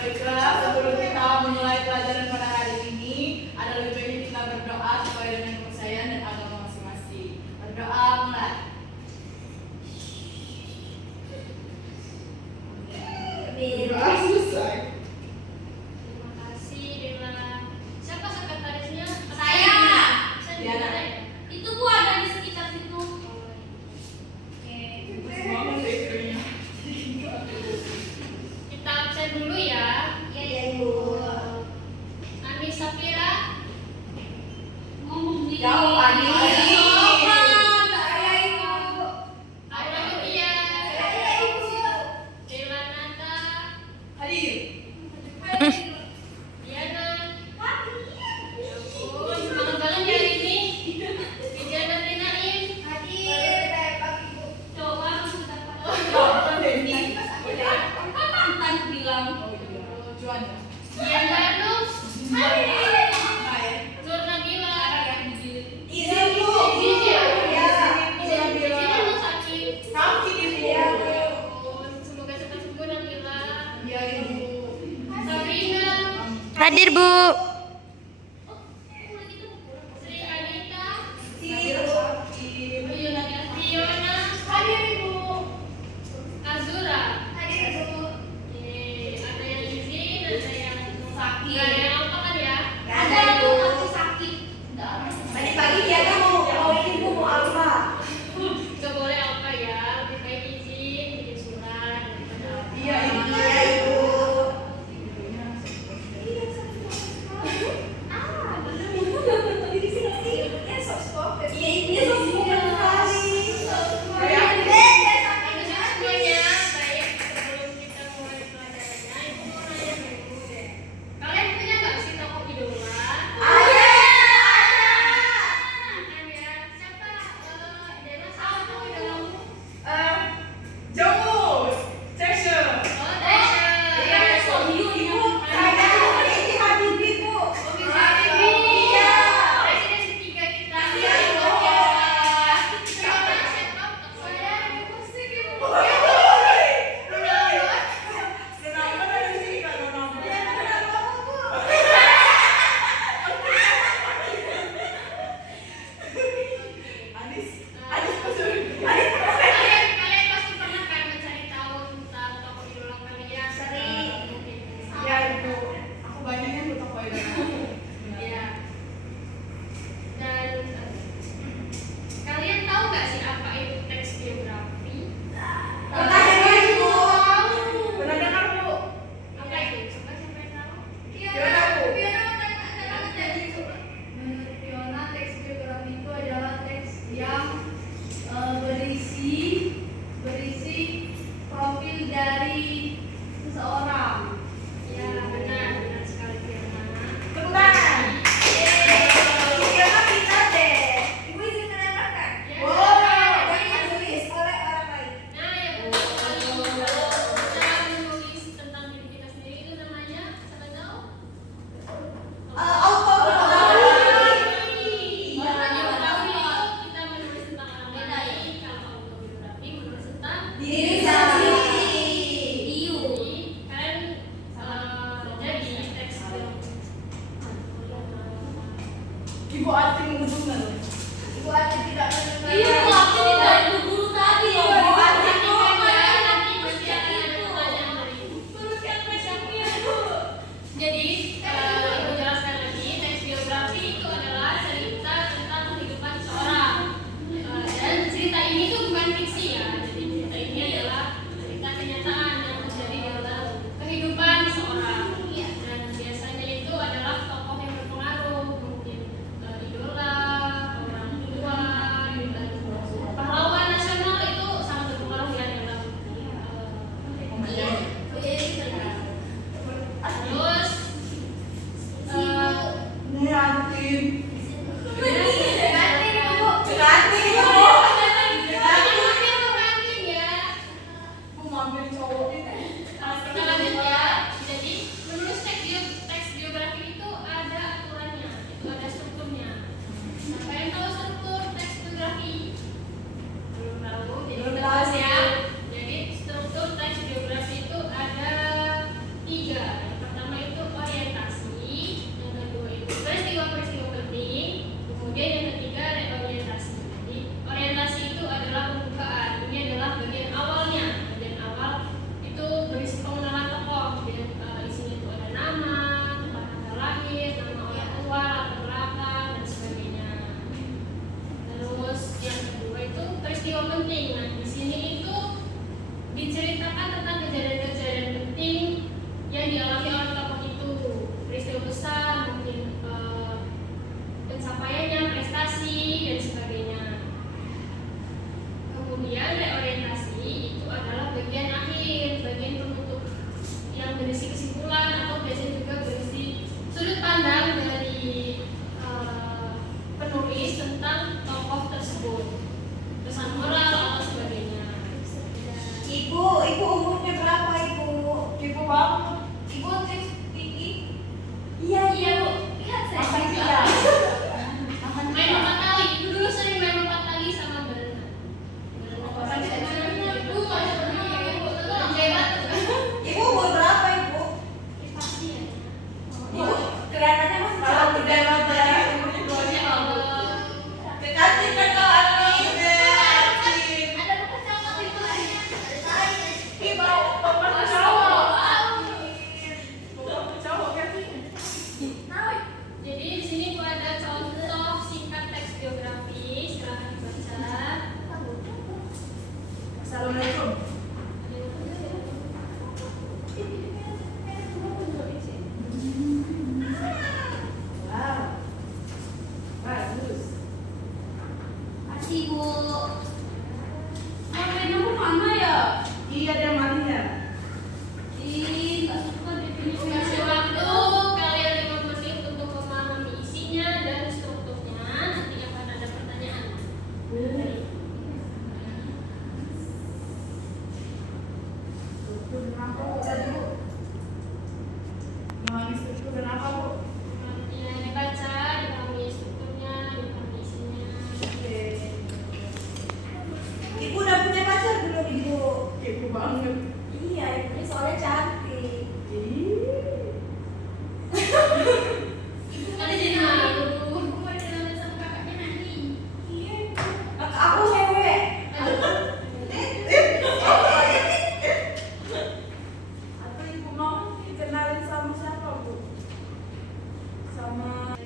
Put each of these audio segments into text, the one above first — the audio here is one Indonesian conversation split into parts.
Baiklah, sebelum kita memulai pelajaran pada hari ini, ada lebih baiknya kita berdoa sesuai dengan kepercayaan dan agama masing-masing. Berdoa mulai. Berdoa selesai. Terima kasih, Dela. Siapa sekretarisnya? Saya. Diana. Itu Bu ada di sekitar situ. Kita absen dulu ya. Iya, Ibu. Ani Safira. Ngomong di. Jauh, Ani. Ada Yulia. Dela Nata. Hadir. Diana. Oh, semangat banget ya hari ini. Diana Rinain. Coba masuk Mantan bilang. Juan. Dian Barnum. Baik. Nur Nabila. Izin, Bu. Izin lu sakit. Kaki di Semoga cepat sembuh Nabila. Ya, Ibu. Sabrina. Hadir, Bu. Sri Anita. Sakit. Fiona. Azura. Ada yang izin, ada yang Sakit. Gak ada yang apa kan ya? Ada, Bu. Aku sakit. Tadi pagi dia kan mau ini, Bu, mau apa? Gak boleh apa ya, lebih baik izin bikin surat daripada apa. Iya, Ibu. Iya, Ibu. peristiwa penting. Nah, di sini itu diceritakan tentang kejadian-kejadian penting yang dialami oleh tokoh itu, peristiwa besar, mungkin pencapaiannya, prestasi dan sebagainya. Kemudian reorientasi itu adalah bagian akhir, bagian penutup yang berisi kesimpulan atau biasanya juga berisi sudut pandang dari penulis tentang tokoh tersebut, pesan moral atau sebagainya. Ibu umurnya berapa ibu? Ibu banget. Ibu tinggi? Iya, Bu. Lihat saya. Makan juga. siang. Main 4 kali. Ibu dulu sering main 4 kali sama berenang. Ibu masih berenang, Ibu. Ibu umur berapa ibu? Pasti ya. Ibu kelihatannya masih Malah cantik. gede banget ya. Umurnya 2 tahun. Cantik kan kau Ani? Ada bekas cowok itu. Ibu Bapak cowok. Bapak cowok kan sih? Jadi di sini Bu ada contoh singkat teks biografi, silakan dibaca. Assalamualaikum. Wow. Bagus. Kasih bu. Mau minum mana ya? Iya, ada maninya. Ih, nggak suka definisi. Kasih waktu kalian 5 menit untuk memahami isinya dan strukturnya. Nanti akan ada pertanyaan. Struktur dan apa Bu tadi Bu? Memahami struktur dan apa Bu? Ya, dibaca, dipahami strukturnya, dipahami isinya. Oke. Ibu udah punya pacar belum ibu? Ibu banget. Iya, ibunya soalnya cantik. Ih. Ada jadi malu. Aku cewek. Atau ibu mau dikenalin sama siapa Bu? Sama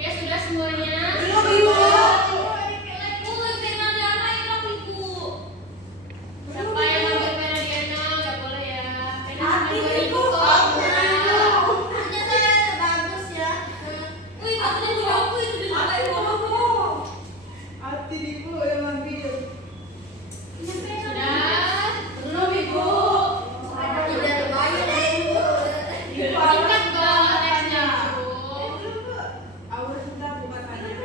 Oke, sudah semuanya. Belum ibu. Siapa yang ngambil pena Diana? Gak boleh ya. Pena cuma Hati 2.000 ibu. kok. Hati ibu yang ambil. Sudah. Belum ibu. Singkat dong teksnya, Bu. Awal kita bukan tanya.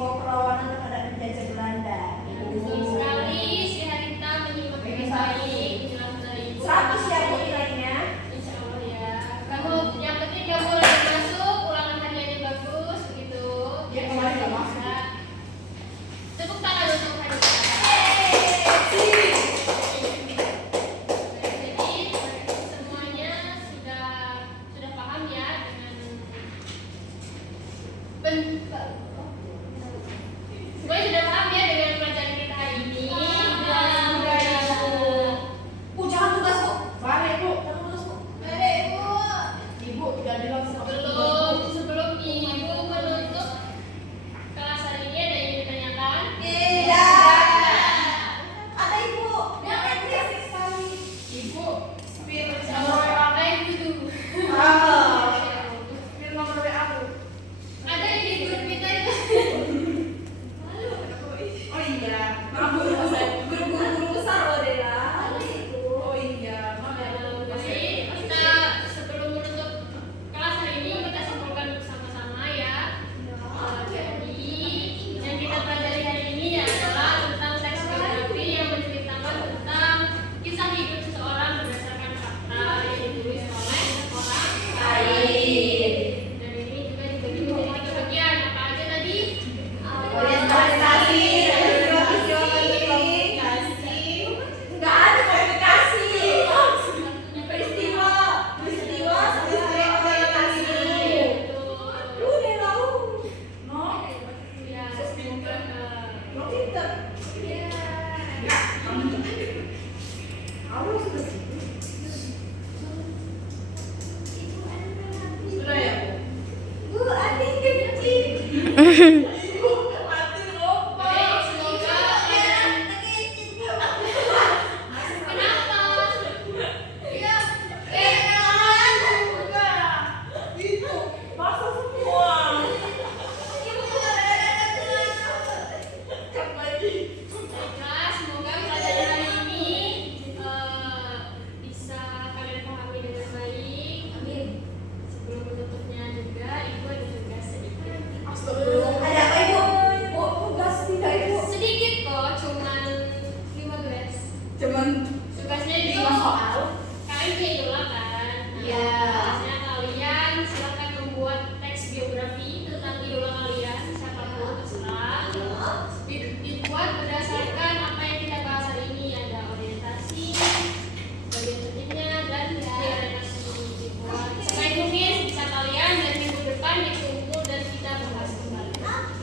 bawah perlawanan terhadap penjajah Belanda. Betul sekali, si Harita menyimak dengan baik penjelasan dari Ibu. 100 ya Bu nilainya. Insya Allah ya. Kamu yang penting kamu lagi masuk, ulangan hariannya bagus, begitu. Ya, kemarin nggak masuk. Tepuk tangan untuk Harita. Jadi semuanya sudah paham ya dengan semuanya sudah paham ya dengan pelajaran kita hari ini. Bu jangan tugas Bu. Balik Bu. Jangan tugas Bu. Ibu jadi langsung Sebelum Ibu menutup kelas hari ini ada yang ingin ditanyakan? Tidak. Ada Ibu. Yang asik sekali. Ibu spill Sama nomor WA. Ibu dulu. Spill nomor WA aku. Ada yang di grup kita itu. Oh iya, maaf Bu, saya Guru-guru besar loh Dela. Ada itu. oh iya, maaf ya Bu. Jadi kita sebelum menutup kelas hari ini kita simpulkan bersama-sama ya. Jadi yang kita pelajari hari ini adalah tentang teks biografi yang menceritakan tentang kisah hidup seseorang berdasarkan fakta yang ditulis oleh orang lain. Dan ini juga dibagi menjadi 3 bagian. Apa aja tadi? Orientasi, nggak ada komunikasi. Peristiwa sampai orientasi. Lu udah tahu. No, Ya, pinter. Lo pinter. Aku sudah. Sudah ya Bu. Bu, ada yang kecil. Ibu mati lupa. Baik, semoga kenapa? Itu masa semua. Cek lagi. Baiklah, semoga pelajaran hari ini bisa kalian pahami dengan baik. Sebelum menutupnya juga, Ibu ada tugas sedikit. Astagfirullah. Ada apa Ibu? Bu, tugas tidak Ibu. Sedikit kok, cuman 15. Cuman Tugasnya itu 5 soal. kalian punya idola kan? Nah, Iya. tugasnya kalian silakan membuat teks biografi tentang idola kalian, siapapun terserah. Dibuat berdasarkan apa yang kita bahas hari ini, ada orientasi, bagian pentingnya, dan orientasi. Dibuat sebaik mungkin bisa kalian, dan minggu depan dikumpul dan kita bahas kembali.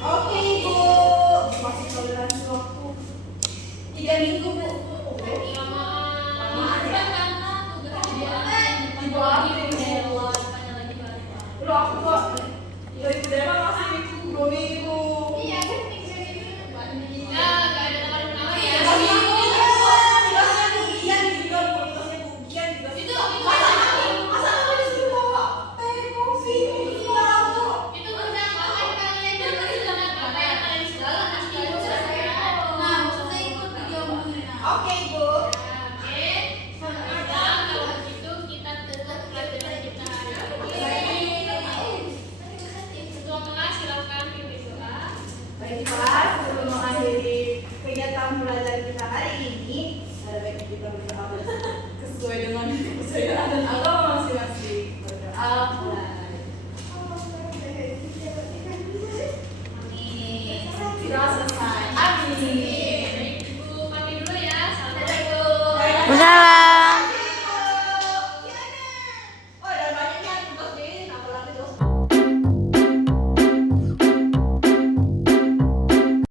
Oke Ibu. Masih toleransi waktu. 3 minggu Bu. Lama karena tugasnya Ibu ambil Bu. Lu aku kok dari Dema masih 2 minggu. ya nggak ada tanggal menawar ya. Itu udah bahkan kalian jangan sedangkan apa yang kalian sudah pasti itu selesai. Oke Ibu. Oke, sekarang kalau begitu kita tutup pelajaran kita hari ini. Ketua kelas silakan pimpin doa. Baiklah, sebelum mengakhiri kegiatan belajar kita hari ini, ada baiknya kita berdoa sesuai dengan kepercayaan dan agama masing-masing. Berdoa mulai. Amin. Sudah selesai. Amin.